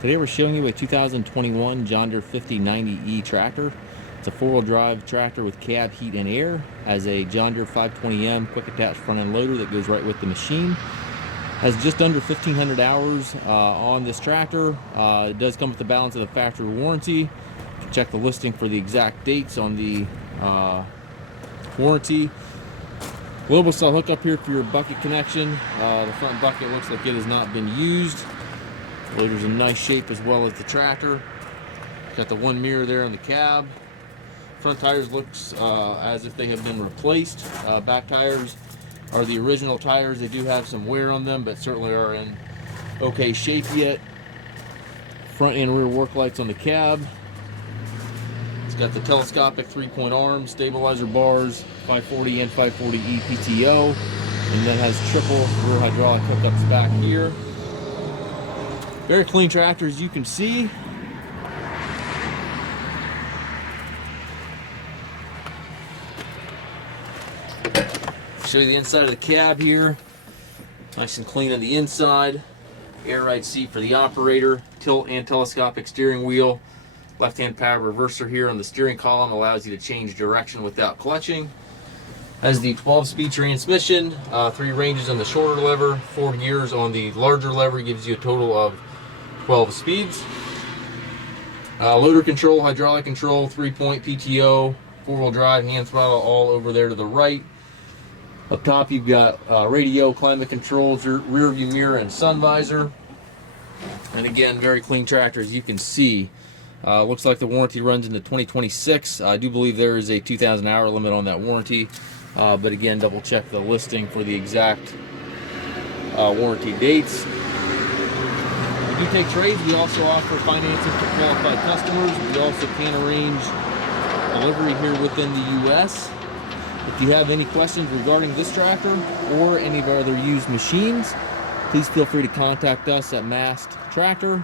Today we're showing you a 2021 John Deere 5090E tractor. It's a four-wheel drive tractor with cab, heat, and air. Has a John Deere 520M quick attach front end loader that goes right with the machine. Has just under 1,500 hours on this tractor. It does come with the balance of the factory warranty. You can check the listing for the exact dates on the warranty. Global cell hookup here for your bucket connection. The front bucket looks like it has not been used. The loader's in nice shape as well as the tractor. Got the one mirror there on the cab. Front tires looks as if they have been replaced. Back tires are the original tires. They do have some wear on them, but certainly are in okay shape yet. Front and rear work lights on the cab. It's got the telescopic 3-point arm, stabilizer bars, 540 and 540E PTO, and then has triple rear hydraulic hookups back here. Very clean tractor, as you can see. Show you the inside of the cab here. Nice and clean on the inside. Air ride seat for the operator. Tilt and telescopic steering wheel. Left-hand power reverser here on the steering column allows you to change direction without clutching. Has the 12-speed transmission. 3 ranges on the shorter lever. 4 gears on the larger lever. Gives you a total of 12 speeds. Loader control, hydraulic control, 3-point PTO, 4-wheel drive, hand throttle all over there to the right. Up top you've got radio, climate controls, rear view mirror, and sun visor. And again, very clean tractor, as you can see. Looks like the warranty runs into 2026. I do believe there is a 2,000 hour limit on that warranty. But again, double check the listing for the exact warranty dates. We do take trades. We also offer financing for qualified customers. We also can arrange delivery here within the U.S. If you have any questions regarding this tractor or any of our other used machines, please feel free to contact us at Mast Tractor.